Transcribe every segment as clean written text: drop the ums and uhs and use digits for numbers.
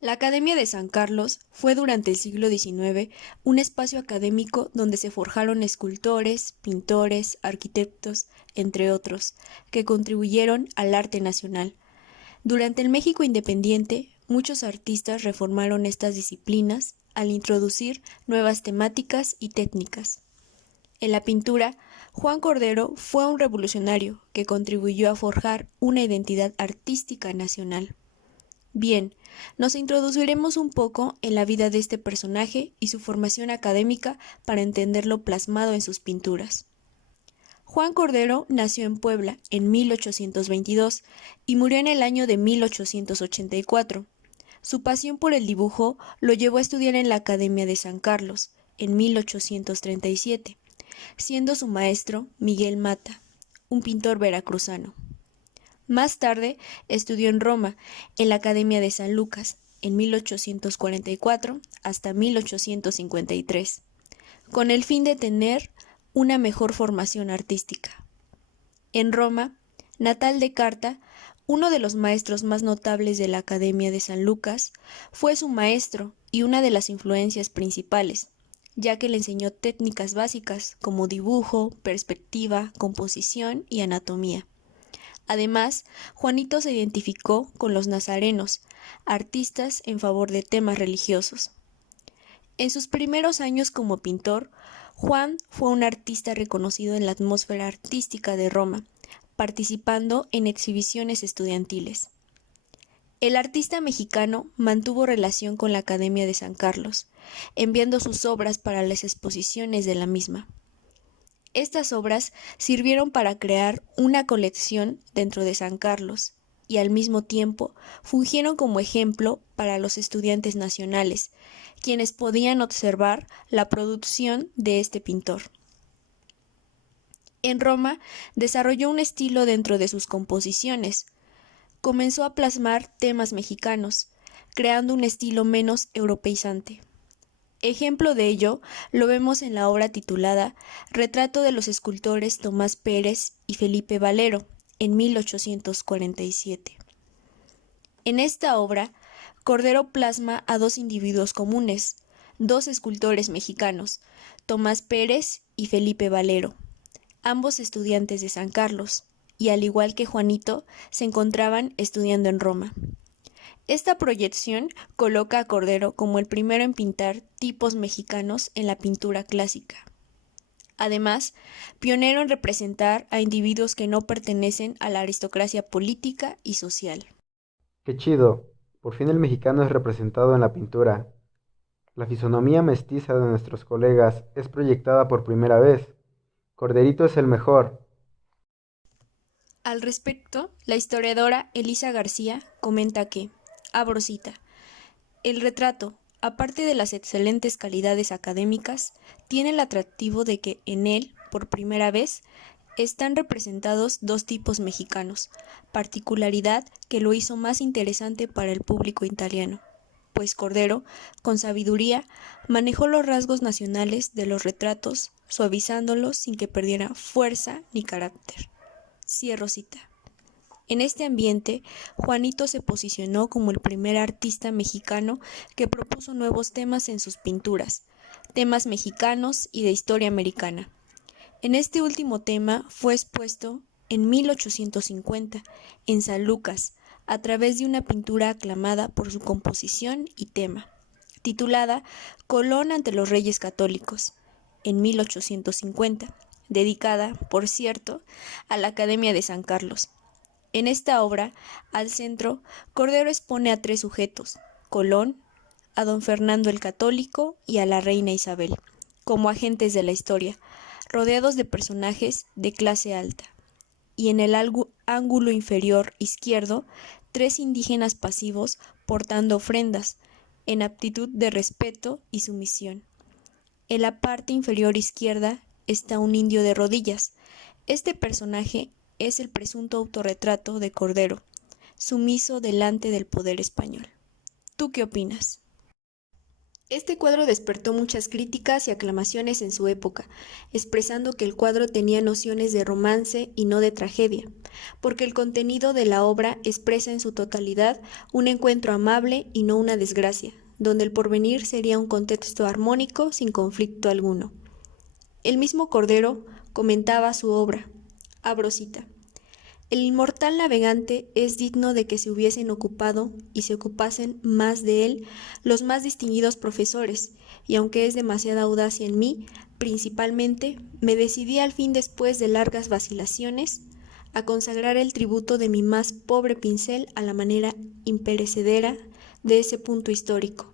La Academia de San Carlos fue durante el siglo XIX un espacio académico donde se forjaron escultores, pintores, arquitectos, entre otros, que contribuyeron al arte nacional. Durante el México independiente, muchos artistas reformaron estas disciplinas al introducir nuevas temáticas y técnicas. En la pintura, Juan Cordero fue un revolucionario que contribuyó a forjar una identidad artística nacional. Bien, nos introduciremos un poco en la vida de este personaje y su formación académica para entenderlo plasmado en sus pinturas. Juan Cordero nació en Puebla en 1822 y murió en el año de 1884. Su pasión por el dibujo lo llevó a estudiar en la Academia de San Carlos en 1837, siendo su maestro Miguel Mata, un pintor veracruzano. Más tarde estudió en Roma, en la Academia de San Lucas, en 1844 hasta 1853, con el fin de tener una mejor formación artística. En Roma, natal de Carta, uno de los maestros más notables de la Academia de San Lucas, fue su maestro y una de las influencias principales, ya que le enseñó técnicas básicas como dibujo, perspectiva, composición y anatomía. Además, Juanito se identificó con los nazarenos, artistas en favor de temas religiosos. En sus primeros años como pintor, Juan fue un artista reconocido en la atmósfera artística de Roma, participando en exhibiciones estudiantiles. El artista mexicano mantuvo relación con la Academia de San Carlos, enviando sus obras para las exposiciones de la misma. Estas obras sirvieron para crear una colección dentro de San Carlos y al mismo tiempo fungieron como ejemplo para los estudiantes nacionales, quienes podían observar la producción de este pintor. En Roma desarrolló un estilo dentro de sus composiciones. Comenzó a plasmar temas mexicanos, creando un estilo menos europeizante. Ejemplo de ello lo vemos en la obra titulada Retrato de los escultores Tomás Pérez y Felipe Valero, en 1847. En esta obra, Cordero plasma a dos individuos comunes, dos escultores mexicanos, Tomás Pérez y Felipe Valero, ambos estudiantes de San Carlos, y al igual que Juanito, se encontraban estudiando en Roma. Esta proyección coloca a Cordero como el primero en pintar tipos mexicanos en la pintura clásica. Además, pionero en representar a individuos que no pertenecen a la aristocracia política y social. Qué chido. Por fin el mexicano es representado en la pintura. La fisonomía mestiza de nuestros colegas es proyectada por primera vez. Corderito es el mejor. Al respecto, la historiadora Elisa García comenta que, abro cita, el retrato, aparte de las excelentes calidades académicas, tiene el atractivo de que en él, por primera vez, están representados dos tipos mexicanos, particularidad que lo hizo más interesante para el público italiano, pues Cordero, con sabiduría, manejó los rasgos nacionales de los retratos, suavizándolos sin que perdiera fuerza ni carácter. Cierro cita. En este ambiente, Juanito se posicionó como el primer artista mexicano que propuso nuevos temas en sus pinturas, temas mexicanos y de historia americana. En este último tema fue expuesto en 1850 en San Lucas, a través de una pintura aclamada por su composición y tema, titulada Colón ante los Reyes Católicos, en 1850, dedicada, por cierto, a la Academia de San Carlos. En esta obra, al centro, Cordero expone a tres sujetos: Colón, a don Fernando el Católico y a la reina Isabel, como agentes de la historia, rodeados de personajes de clase alta. Y en el ángulo inferior izquierdo, tres indígenas pasivos portando ofrendas, en actitud de respeto y sumisión. En la parte inferior izquierda está un indio de rodillas. Este personaje es el presunto autorretrato de Cordero, sumiso delante del poder español. ¿Tú qué opinas? Este cuadro despertó muchas críticas y aclamaciones en su época, expresando que el cuadro tenía nociones de romance y no de tragedia, porque el contenido de la obra expresa en su totalidad un encuentro amable y no una desgracia, donde el porvenir sería un contexto armónico sin conflicto alguno. El mismo Cordero comentaba su obra, abro cita: el inmortal navegante es digno de que se hubiesen ocupado y se ocupasen más de él los más distinguidos profesores, y aunque es demasiada audacia en mí, principalmente, me decidí al fin, después de largas vacilaciones, a consagrar el tributo de mi más pobre pincel a la manera imperecedera de ese punto histórico.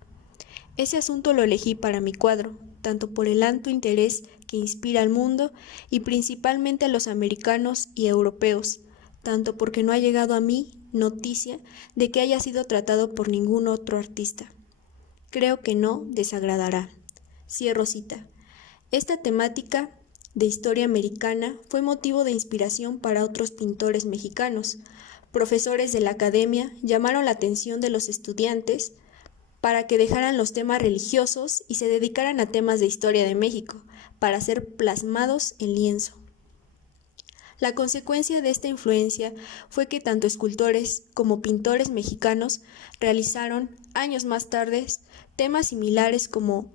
Ese asunto lo elegí para mi cuadro, tanto por el alto interés que inspira al mundo y principalmente a los americanos y europeos, tanto porque no ha llegado a mí noticia de que haya sido tratado por ningún otro artista. Creo que no desagradará. Cierro cita. Esta temática de historia americana fue motivo de inspiración para otros pintores mexicanos. Profesores de la academia llamaron la atención de los estudiantes para que dejaran los temas religiosos y se dedicaran a temas de historia de México, para ser plasmados en lienzo. La consecuencia de esta influencia fue que tanto escultores como pintores mexicanos realizaron, años más tarde, temas similares como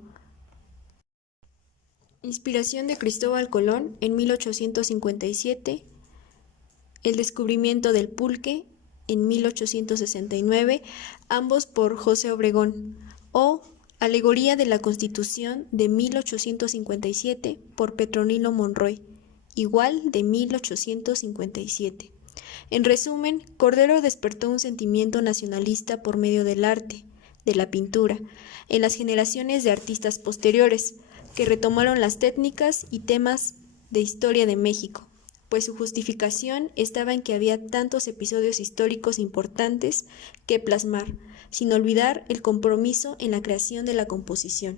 Inspiración de Cristóbal Colón en 1857, El descubrimiento del pulque en 1869, ambos por José Obregón, o Alegoría de la Constitución de 1857 por Petronilo Monroy, igual de 1857. En resumen, Cordero despertó un sentimiento nacionalista por medio del arte, de la pintura, en las generaciones de artistas posteriores, que retomaron las técnicas y temas de historia de México, pues su justificación estaba en que había tantos episodios históricos importantes que plasmar, sin olvidar el compromiso en la creación de la composición.